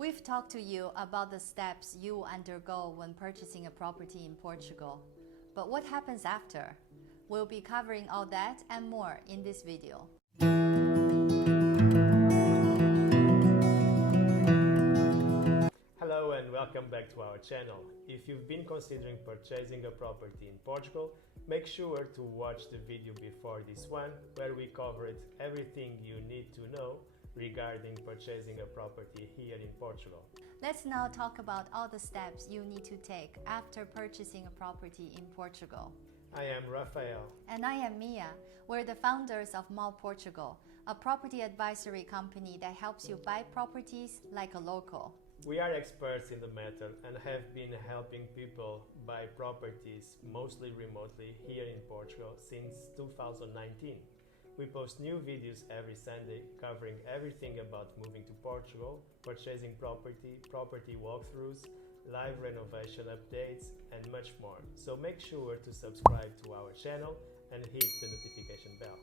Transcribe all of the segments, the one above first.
We've talked to you about the steps you will undergo when purchasing a property in Portugal. But what happens after? We'll be covering all that and more in this video. Hello and welcome back to our channel. If you've been considering purchasing a property in Portugal, make sure to watch the video before this one where we covered everything you need to know regarding purchasing a property here in Portugal. Let's now talk about all the steps you need to take after purchasing a property in Portugal. I am Rafael. And I am Mia. We're the founders of Portugal, a property advisory company that helps you buy properties like a local. We are experts in the matter and have been helping people buy properties mostly remotely here in Portugal since 2019. We post new videos every Sunday covering everything about moving to Portugal, purchasing property walkthroughs, live renovation updates and much more. So make sure to subscribe to our channel and hit the notification bell.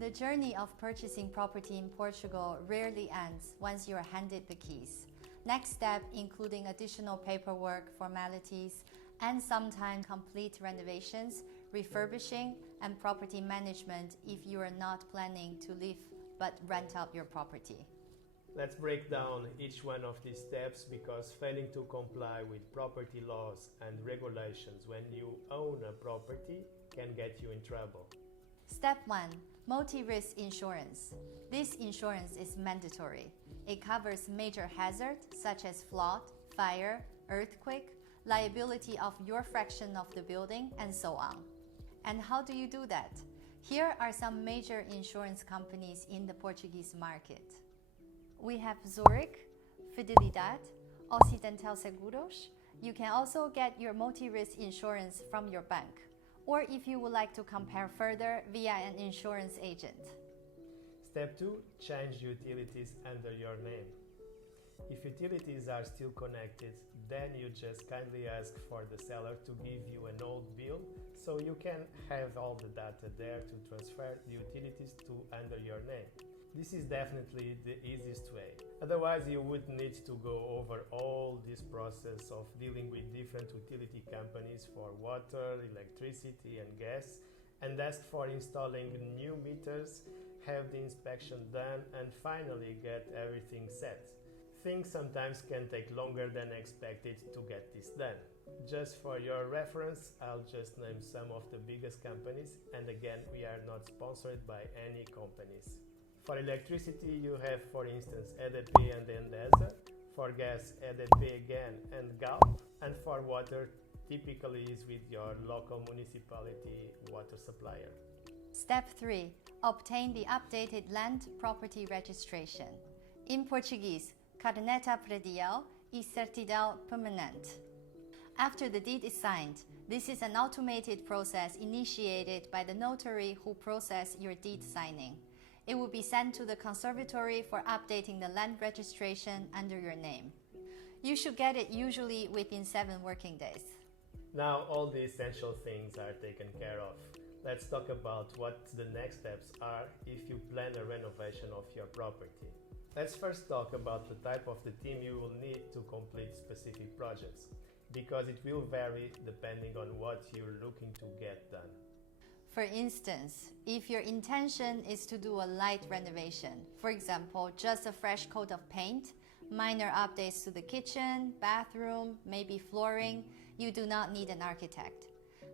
The journey of purchasing property in Portugal rarely ends once you are handed the keys. Next step including additional paperwork, formalities, and sometimes complete renovations, refurbishing, and property management if you are not planning to live but rent out your property. Let's break down each one of these steps because failing to comply with property laws and regulations when you own a property can get you in trouble. Step 1. Multirisk insurance. This insurance is mandatory. It covers major hazards such as flood, fire, earthquake, liability of your fraction of the building, and so on. And how do you do that? Here are some major insurance companies in the Portuguese market. We have Zurich, Fidelidade, Ocidental Seguros. You can also get your multi-risk insurance from your bank, or if you would like to compare further via an insurance agent. Step 2. Change utilities under your name. If utilities are still connected, then you just kindly ask for the seller to give you an old bill so you can have all the data there to transfer the utilities to under your name. This is definitely the easiest way. Otherwise, you would need to go over all this process of dealing with different utility companies for water, electricity and gas, and ask for installing new meters, have the inspection done, and finally get everything set. Things sometimes can take longer than expected to get this done. Just for your reference, I'll just name some of the biggest companies, and again, we are not sponsored by any companies. For electricity, you have, for instance, EDP and Endesa. For gas, EDP again and Galp. And for water, typically is with your local municipality water supplier. Step 3. Obtain the updated land property registration. In Portuguese, Carneta Predial e Certidão Permanente. After the deed is signed, this is an automated process initiated by the notary who processes your deed signing. It will be sent to the conservatory for updating the land registration under your name. You should get it usually within 7 working days. Now all the essential things are taken care of. Let's talk about what the next steps are if you plan a renovation of your property. Let's first talk about the type of the team you will need to complete specific projects, because it will vary depending on what you're looking to get done. For instance, if your intention is to do a light renovation, for example, just a fresh coat of paint, minor updates to the kitchen, bathroom, maybe flooring, you do not need an architect.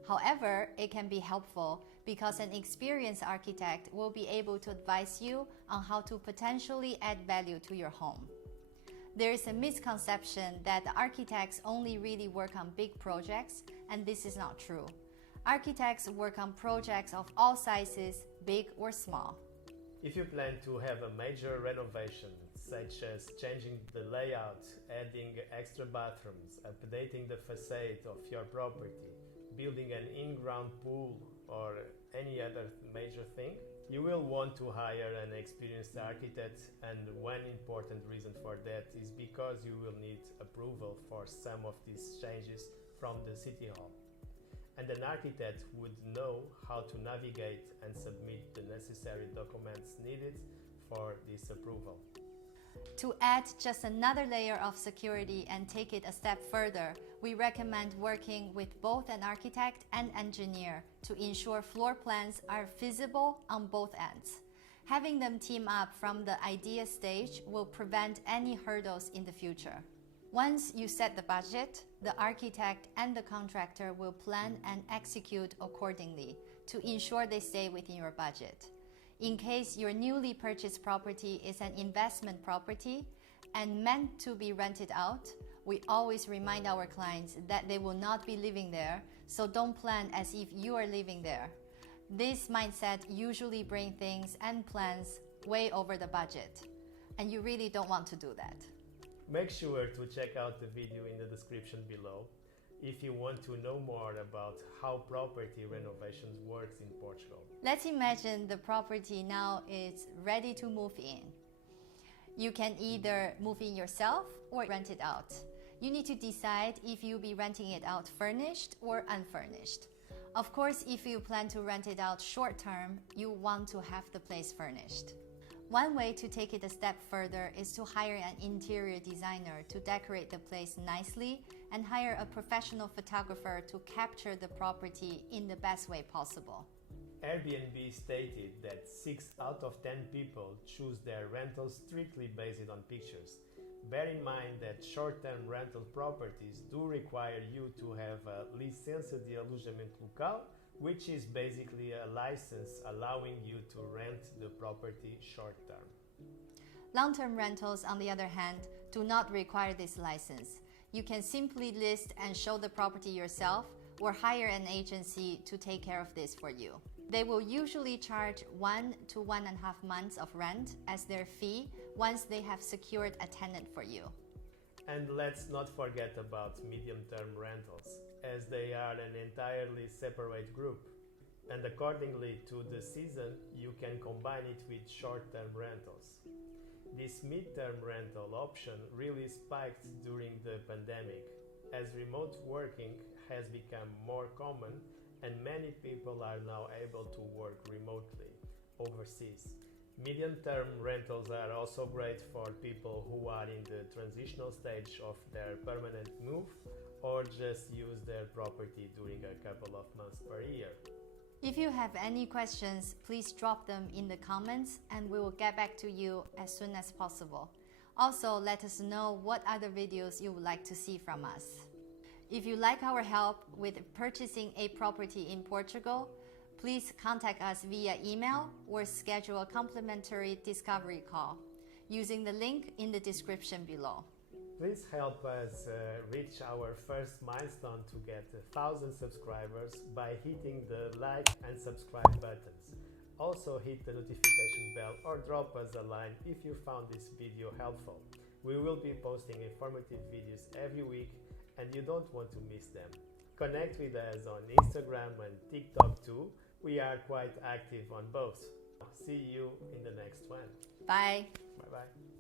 However, it can be helpful because an experienced architect will be able to advise you on how to potentially add value to your home. There is a misconception that the architects only really work on big projects, and this is not true. Architects work on projects of all sizes, big or small. If you plan to have a major renovation, such as changing the layout, adding extra bathrooms, updating the facade of your property, building an in-ground pool, or any other major thing, you will want to hire an experienced architect, and one important reason for that is because you will need approval for some of these changes from the City Hall. And an architect would know how to navigate and submit the necessary documents needed for this approval. To add just another layer of security and take it a step further, we recommend working with both an architect and engineer to ensure floor plans are feasible on both ends. Having them team up from the idea stage will prevent any hurdles in the future. Once you set the budget, the architect and the contractor will plan and execute accordingly to ensure they stay within your budget. In case your newly purchased property is an investment property and meant to be rented out, we always remind our clients that they will not be living there, so don't plan as if you are living there. This mindset usually brings things and plans way over the budget, and you really don't want to do that. Make sure to check out the video in the description below if you want to know more about how property renovations works in Portugal. Let's imagine the property now is ready to move in. You can either move in yourself or rent it out. You need to decide if you'll be renting it out furnished or unfurnished. Of course, if you plan to rent it out short term, you want to have the place furnished. One way to take it a step further is to hire an interior designer to decorate the place nicely and hire a professional photographer to capture the property in the best way possible. Airbnb stated that 6 out of 10 people choose their rentals strictly based on pictures. Bear in mind that short-term rental properties do require you to have a licença de alojamento local, which is basically a license allowing you to rent the property short-term. Long-term rentals, on the other hand, do not require this license. You can simply list and show the property yourself or hire an agency to take care of this for you. They will usually charge 1 to 1.5 months of rent as their fee once they have secured a tenant for you. And let's not forget about medium-term rentals, as they are an entirely separate group. And accordingly to the season, you can combine it with short-term rentals. This mid-term rental option really spiked during the pandemic, as remote working has become more common and many people are now able to work remotely overseas. Medium-term rentals are also great for people who are in the transitional stage of their permanent move or just use their property during a couple of months per year. If you have any questions, please drop them in the comments and we will get back to you as soon as possible. Also, let us know what other videos you would like to see from us. If you like our help with purchasing a property in Portugal, please contact us via email or schedule a complimentary discovery call using the link in the description below. Please help us reach our first milestone to get 1,000 subscribers by hitting the like and subscribe buttons. Also hit the notification bell or drop us a line if you found this video helpful. We will be posting informative videos every week and you don't want to miss them. Connect with us on Instagram and TikTok too. We are quite active on both. See you in the next one. Bye. Bye bye.